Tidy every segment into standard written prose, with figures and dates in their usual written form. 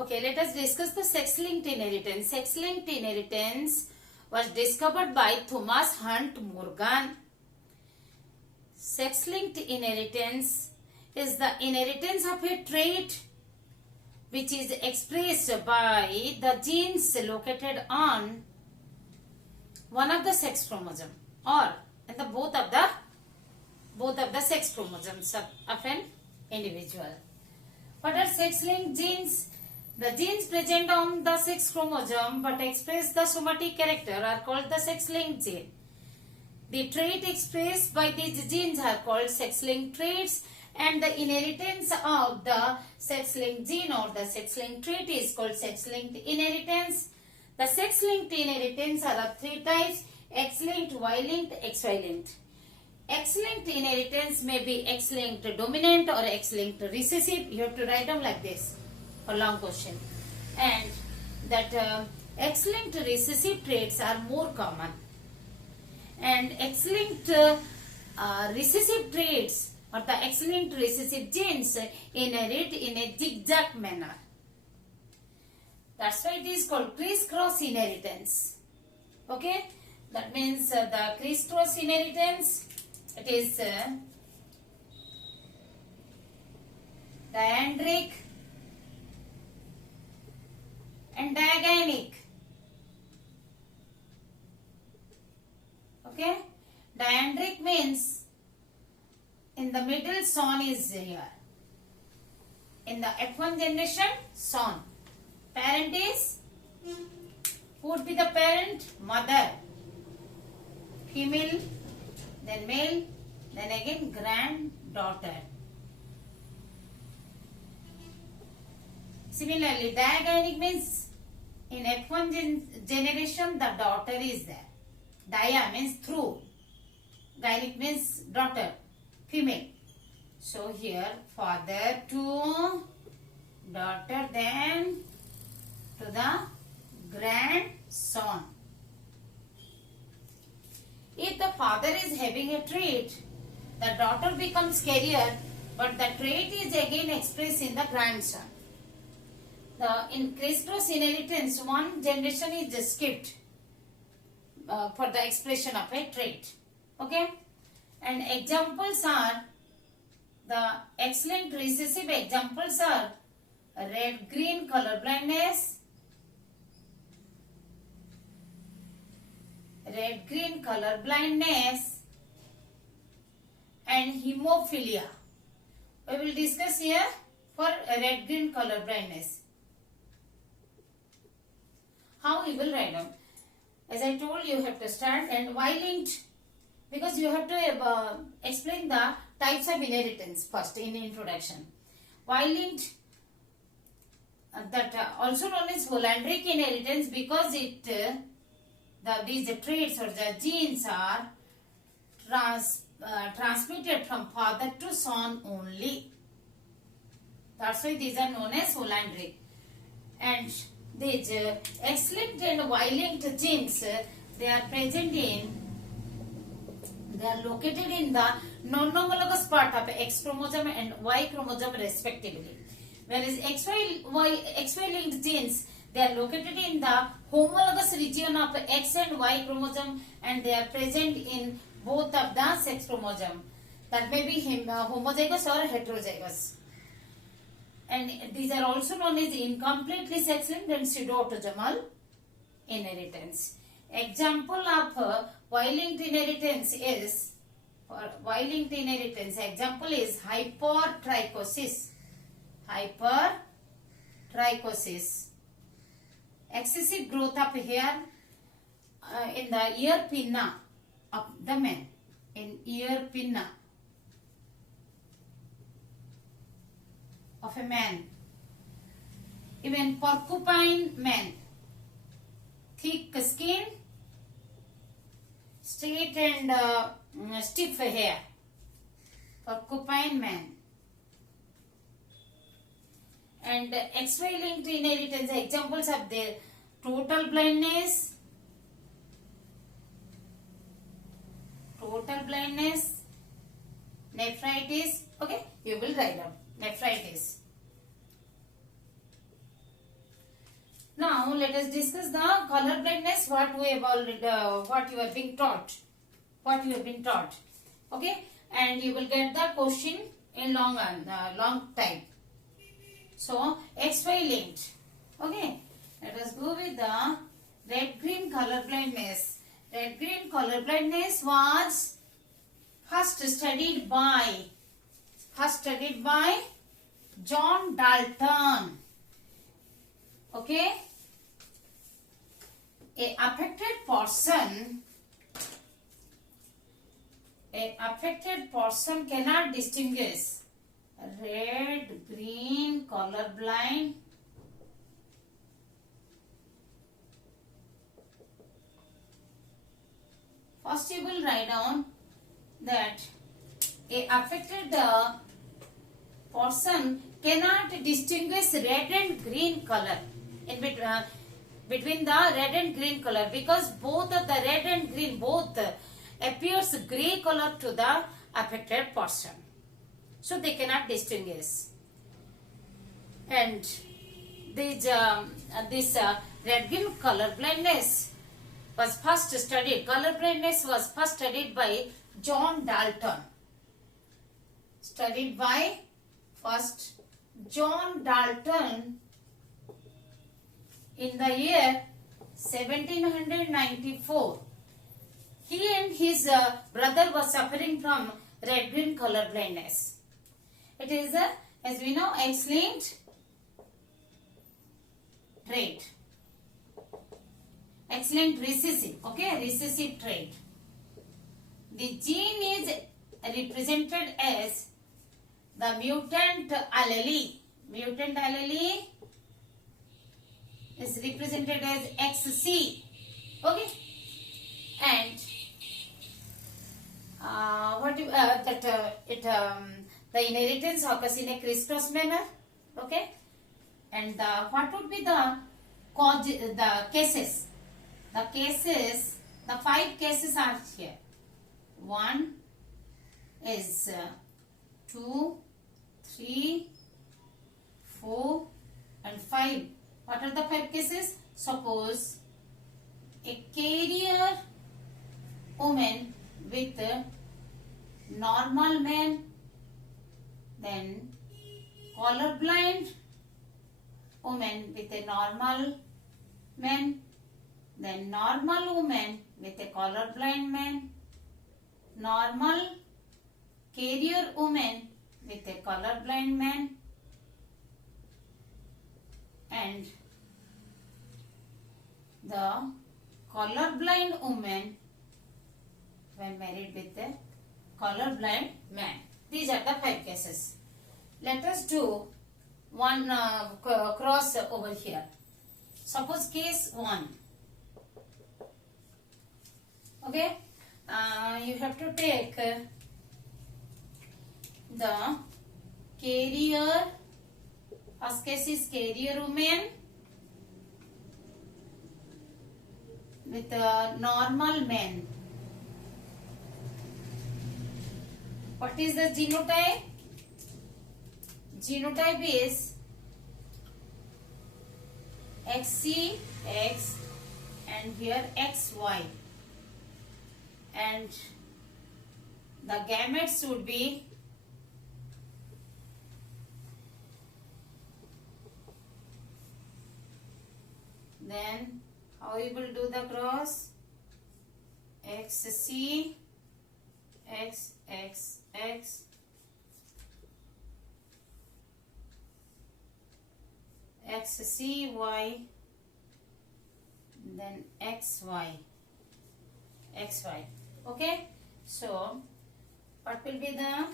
Okay, let us discuss the sex-linked inheritance. Sex-linked inheritance was discovered by Thomas Hunt Morgan. Sex-linked inheritance is the inheritance of a trait which is expressed by the genes located on one of the sex chromosome or in the both of the sex chromosomes of an individual. What are sex-linked genes? The genes present on the sex chromosome but express the somatic character are called the sex-linked gene. The trait expressed by these genes are called sex-linked traits, and the inheritance of the sex-linked gene or the sex-linked trait is called sex-linked inheritance. The sex-linked inheritance are of three types: X-linked, Y-linked, XY-linked. X-linked inheritance may be X-linked dominant or X-linked recessive. You have to write down like this for long question. And that X-linked recessive traits are more common. And X-linked recessive traits or the X-linked recessive genes inherit in a zigzag manner. That's why it is called crisscross inheritance. Okay, that means the crisscross inheritance, it is diandric and diaganic. Okay, diandric means in the middle son is here. In the F1 generation, son. Parent is, who would be the parent? Mother. Female, then male, then again granddaughter. Similarly, diaganic means in F1 generation the daughter is there. Dia means through. Gynic means daughter, female. So here father to daughter, then to the grandson. If the father is having a trait, the daughter becomes carrier, but the trait is again expressed in the grandson. In crisscross inheritance, one generation is just skipped for the expression of a trait. Okay, and examples are the X-linked recessive examples are red-green color blindness, red-green color blindness, and hemophilia. We will discuss here for red-green color blindness. How you will write down? As I told you, have to start, and Y-linked, because you have to explain the types of inheritance first in introduction. Y-linked, that also known as Hollandric inheritance, because it these traits or the genes are transmitted from father to son only. That's why these are known as Hollandric. And these X-linked and Y-linked genes, they are present in, they are located in the non-homologous part of X chromosome and Y chromosome respectively. Whereas XY-linked genes, they are located in the homologous region of X and Y chromosome, and they are present in both of the sex chromosome. That may be homozygous or heterozygous. And these are also known as incompletely sex-linked and pseudo-autosomal inheritance. Example of Y-linked inheritance is, for Y-linked inheritance, example is hypertrichosis. Hypertrichosis. Excessive growth of hair in the ear pinna of the man. In ear pinna of a man. Even porcupine man. Thick skin, straight and stiff hair. Porcupine man. And XY-linked inheritance examples of their total blindness, nephritis. Okay, you will write down nephritis. Now let us discuss the color blindness. What we have already, what you are being taught, what you have been taught. Okay, and you will get the question in long time. So XY linked. Okay, let us go with the red-green color blindness. Red-green color blindness was first studied by John Dalton. Okay, a affected person cannot distinguish red, green, color blind. First you will write down that a affected person cannot distinguish red and green color in between the red and green color, because both of the red and green both appears gray color to the affected person, so they cannot distinguish. And this red green color blindness was first studied. Color blindness was first studied by John Dalton. Studied by first John Dalton in the year 1794. He and his brother were suffering from red-green color blindness. It is as we know, X-linked trait. X-linked recessive. Okay, recessive trait. The gene is represented as the mutant allele. Mutant allele is represented as XC. Okay, and the inheritance occurs in a crisscross manner. Okay, and what would be the cause? The cases. The 5 cases are here. 1 is 2, 3, 4 and 5. What are the 5 cases? Suppose a carrier woman with a normal man, then colorblind woman with a normal man, then normal woman with a colorblind man, normal carrier woman with a colorblind man, and the colorblind woman when married with a colorblind man. These are the 5 cases. Let us do one cross over here. Suppose case 1. Okay, you have to take the carrier. First case is carrier woman with a normal man. What is the genotype? Genotype is XC, X, and here XY. And the gametes would be then how you will do the cross? XC, X, X, X, XCY, then XY, XY. Okay, so what will be the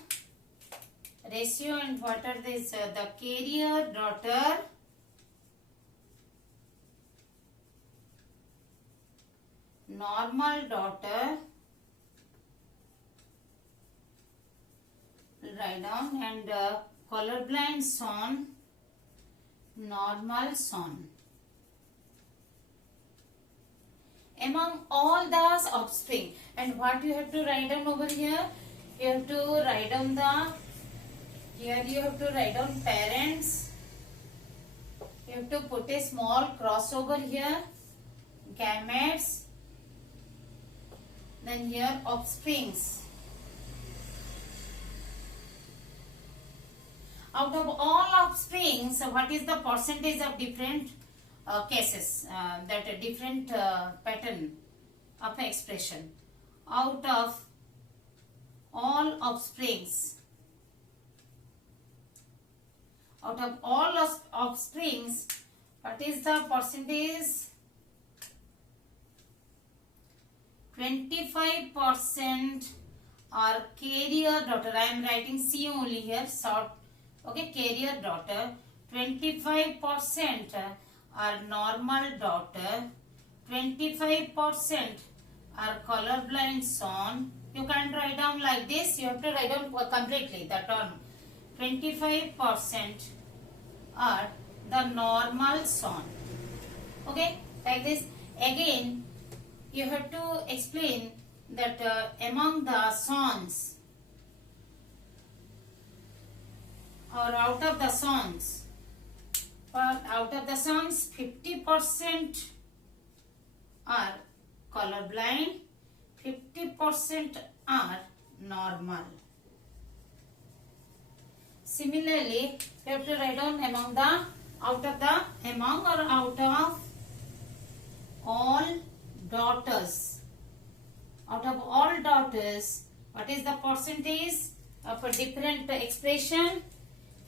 ratio and what are these? The carrier daughter, normal daughter, write down, and colorblind son, normal son. Among all the offspring, and what you have to write down over here? You have to write down the, here you have to write down parents, you You have to put a small cross over here, gametes, then here offsprings. Out of all offsprings, what is the percentage of different cases, that a different pattern of expression? Out of all offsprings, what is the percentage? 25% are carrier daughter. I am writing C only here, short. Okay, carrier daughter. 25% are normal daughter. 25% are colorblind son. You can't write down like this. You have to write down completely the term. 25% are the normal son. Okay, like this. Again, you have to explain that among the sons, or out of the sons, 50% are colorblind, 50% are normal. Similarly, you have to write down among or out of all daughters. Out of all daughters, what is the percentage of a different expression?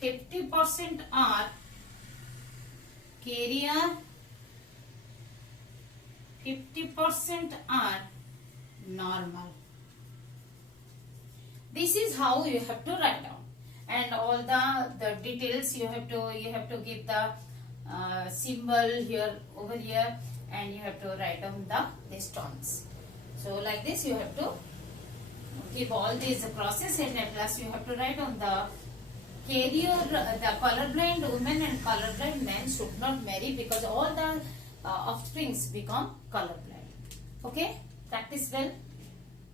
50% are carrier, 50% are normal. This is how you have to write down, and all the details you have to give the symbol here over here, and you have to write down these terms. So like this you have to give all these process, and at last you have to write on the carrier. The colorblind women and colorblind men should not marry, because all the offsprings become colorblind. Okay, practice well.